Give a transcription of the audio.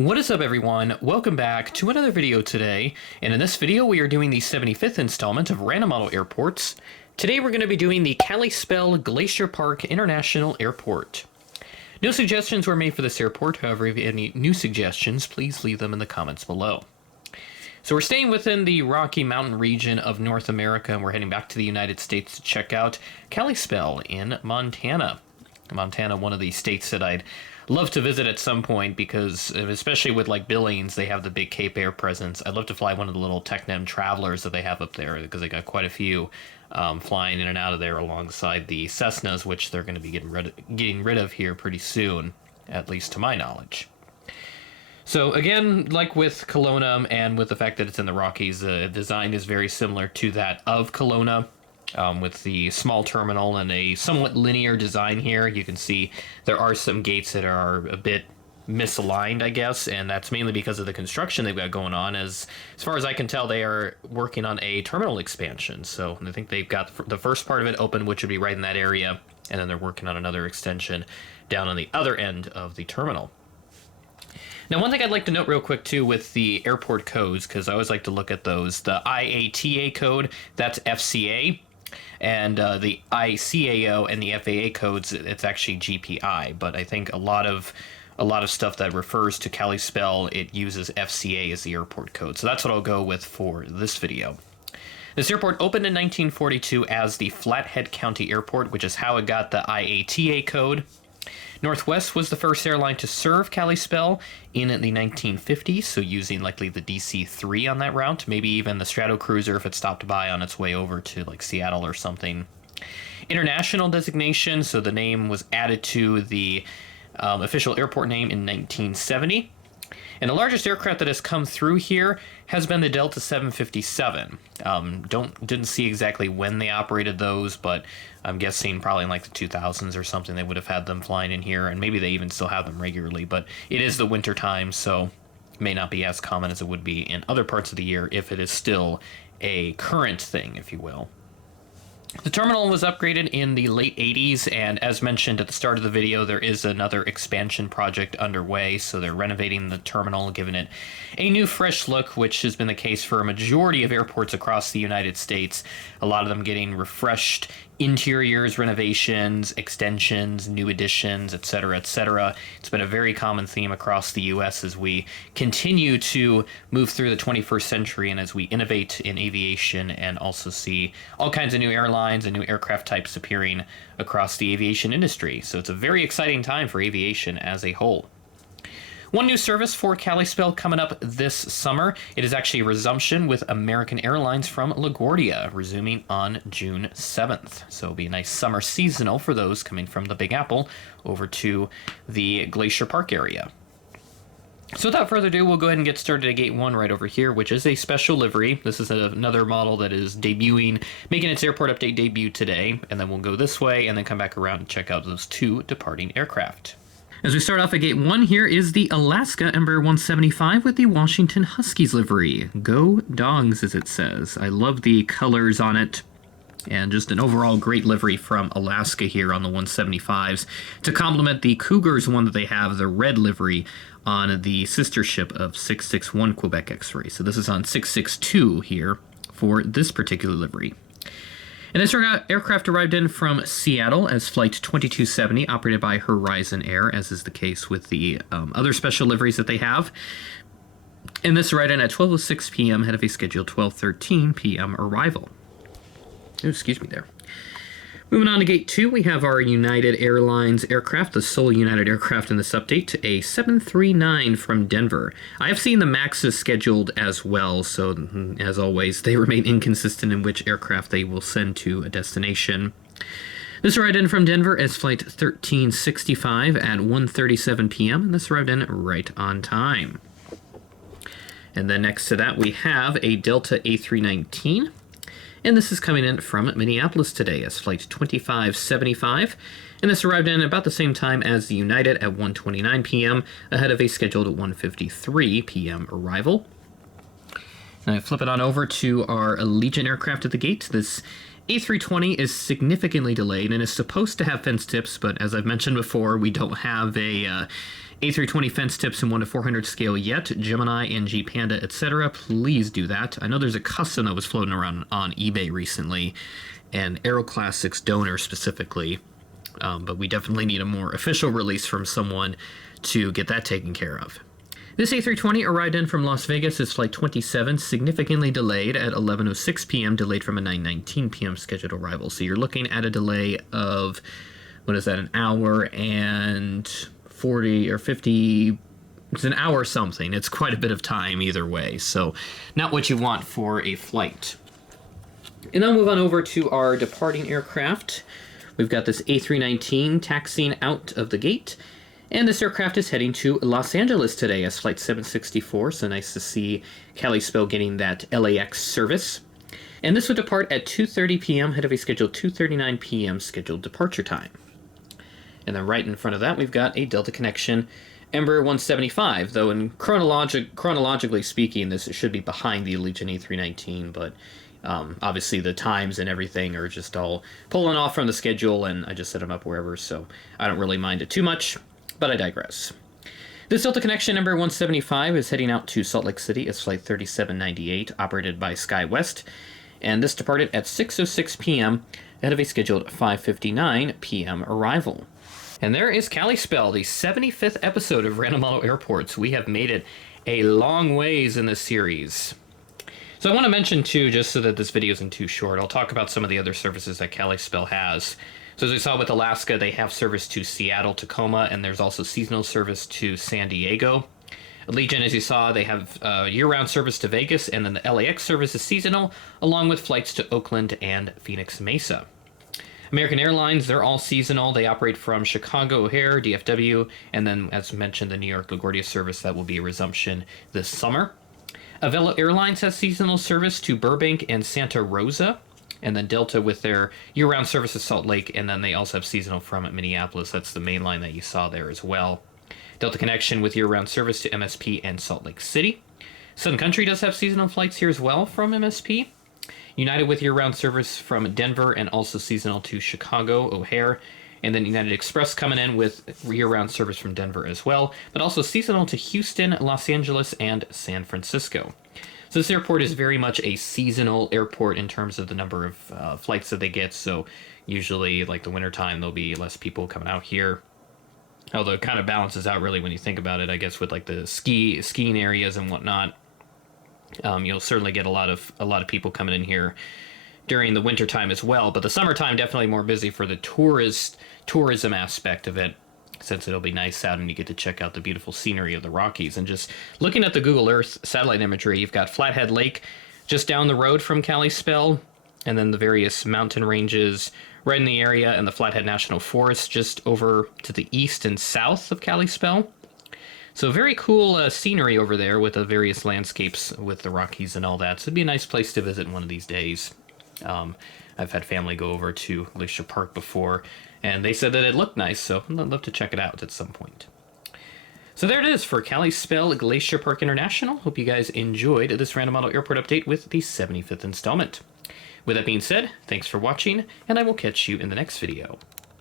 What is up, everyone? Welcome back to another video today, and in this video we are doing the 75th installment of Random Model Airports. Today we're going to be doing the Kalispell Glacier Park International Airport. No suggestions were made for this airport, however if you have any new suggestions, please leave them in the comments below. So we're staying within the Rocky Mountain region of North America, and we're heading back to the United States to check out Kalispell in Montana. Montana, one of the states that I'd love to visit at some point because, especially with like Billings, they have the big Cape Air presence. I'd love to fly one of the little Tecnam Travelers that they have up there because they got quite a few flying in and out of there alongside the Cessnas, which they're going to be getting rid of here pretty soon, at least to my knowledge. So again, like with Kelowna and with the fact that it's in the Rockies, the design is very similar to that of Kelowna. With the small terminal and a somewhat linear design here. You can see there are some gates that are a bit misaligned, I guess, and that's mainly because of the construction they've got going on. As far as I can tell, they are working on a terminal expansion. So I think they've got the first part of it open, which would be right in that area, and then they're working on another extension down on the other end of the terminal. Now, one thing I'd like to note real quick, too, with the airport codes, because I always like to look at those, the IATA code, that's FCA. And the ICAO and the FAA codes, it's actually GPI. But I think a lot of stuff that refers to Kalispell, it uses FCA as the airport code. So that's what I'll go with for this video. This airport opened in 1942 as the Flathead County Airport, which is how it got the IATA code. Northwest was the first airline to serve Kalispell in the 1950s, so using likely the DC-3 on that route, maybe even the Stratocruiser if it stopped by on its way over to like Seattle or something. International designation, so the name was added to the official airport name in 1970. And the largest aircraft that has come through here has been the Delta 757. Didn't see exactly when they operated those, but I'm guessing probably in like the 2000s or something they would have had them flying in here, and maybe they even still have them regularly. But it is the winter time, so it may not be as common as it would be in other parts of the year if it is still a current thing, if you will. The terminal was upgraded in the late 80s, and as mentioned at the start of the video, there is another expansion project underway, so they're renovating the terminal, giving it a new fresh look, which has been the case for a majority of airports across the United States. A lot of them getting refreshed interiors, renovations, extensions, new additions, etc., etc. It's been a very common theme across the U.S. as we continue to move through the 21st century and as we innovate in aviation and also see all kinds of new airlines and new aircraft types appearing across the aviation industry. So it's a very exciting time for aviation as a whole. One new service for Kalispell coming up this summer. It is actually a resumption with American Airlines from LaGuardia, resuming on June 7th. So it'll be a nice summer seasonal for those coming from the Big Apple over to the Glacier Park area. So without further ado, we'll go ahead and get started at Gate 1 right over here, which is a special livery. This is another model that is debuting, making its airport update debut today, and then we'll go this way and then come back around and check out those two departing aircraft. As we start off at Gate 1, here is the Alaska Embraer 175 with the Washington Huskies livery. Go Dogs, as it says. I love the colors on it, and just an overall great livery from Alaska here on the 175s. To complement the Cougars one that they have, the red livery on the sister ship of 661 Quebec X-Ray. So this is on 662 here for this particular livery. And this aircraft arrived in from Seattle as Flight 2270, operated by Horizon Air, as is the case with the other special liveries that they have. And this arrived in at 12:06 p.m. ahead of a scheduled 12:13 p.m. arrival. Oh, excuse me there. Moving on to Gate 2, we have our United Airlines aircraft, the sole United aircraft in this update, a 739 from Denver. I have seen the MAXes scheduled as well, so as always, they remain inconsistent in which aircraft they will send to a destination. This arrived in from Denver as Flight 1365 at 1:37 p.m., and this arrived in right on time. And then next to that, we have a Delta A319. And this is coming in from Minneapolis today as Flight 2575, and this arrived in about the same time as the United at 1:29 p.m., ahead of a scheduled 1:53 p.m. arrival. And I flip it on over to our Allegiant aircraft at the gate. This A320 is significantly delayed and is supposed to have fence tips, but as I've mentioned before, we don't have a A320 fence tips in 1 to 400 scale yet, Gemini and G Panda, etc. Please do that. I know there's a custom that was floating around on eBay recently, and Aero Classics donor specifically, but we definitely need a more official release from someone to get that taken care of. This A320 arrived in from Las Vegas as Flight 27, significantly delayed at 11:06 p.m., delayed from a 9:19 p.m. scheduled arrival. So you're looking at a delay of, what is that, an hour and 40 or 50, it's an hour something. It's quite a bit of time either way, so not what you want for a flight. And then move on over to our departing aircraft. We've got this A319 taxiing out of the gate, and this aircraft is heading to Los Angeles today as Flight 764, so nice to see Kalispell getting that LAX service. And this would depart at 2:30 p.m., ahead of a scheduled 2:39 p.m. scheduled departure time. And then right in front of that, we've got a Delta Connection Embraer 175, though in chronologically speaking, this should be behind the Allegiant A319, but obviously the times and everything are just all pulling off from the schedule, and I just set them up wherever, so I don't really mind it too much, but I digress. This Delta Connection Embraer 175 is heading out to Salt Lake City as Flight 3798, operated by SkyWest, and this departed at 6:06 p.m., ahead of a scheduled 5:59 p.m. arrival. And there is Kalispell, the 75th episode of Random Model Airports. We have made it a long ways in this series. So I want to mention, too, just so that this video isn't too short, I'll talk about some of the other services that Kalispell has. So as we saw with Alaska, they have service to Seattle, Tacoma, and there's also seasonal service to San Diego. Allegiant, as you saw, they have year-round service to Vegas, and then the LAX service is seasonal, along with flights to Oakland and Phoenix Mesa. American Airlines, they're all seasonal. They operate from Chicago O'Hare, DFW, and then, as mentioned, the New York LaGuardia service, that will be a resumption this summer. Avelo Airlines has seasonal service to Burbank and Santa Rosa, and then Delta with their year-round service to Salt Lake, and then they also have seasonal from Minneapolis. That's the main line that you saw there as well. Delta Connection with year-round service to MSP and Salt Lake City. Sun Country does have seasonal flights here as well from MSP. United with year-round service from Denver and also seasonal to Chicago O'Hare. And then United Express coming in with year-round service from Denver as well, but also seasonal to Houston, Los Angeles, and San Francisco. So this airport is very much a seasonal airport in terms of the number of flights that they get. So usually, like the wintertime, there'll be less people coming out here. Although it kind of balances out really when you think about it, I guess, with like the skiing areas and whatnot. You'll certainly get a lot of people coming in here during the wintertime as well, but the summertime definitely more busy for the tourism aspect of it, since it'll be nice out and you get to check out the beautiful scenery of the Rockies. And just looking at the Google Earth satellite imagery, you've got Flathead Lake just down the road from Kalispell, and then the various mountain ranges right in the area, and the Flathead National Forest just over to the east and south of Kalispell. So very cool scenery over there with the various landscapes with the Rockies and all that. So it'd be a nice place to visit one of these days. I've had family go over to Glacier Park before, and they said that it looked nice, so I'd love to check it out at some point. So there it is for Kalispell Glacier Park International. Hope you guys enjoyed this Random Model Airport update with the 75th installment. With that being said, thanks for watching, and I will catch you in the next video.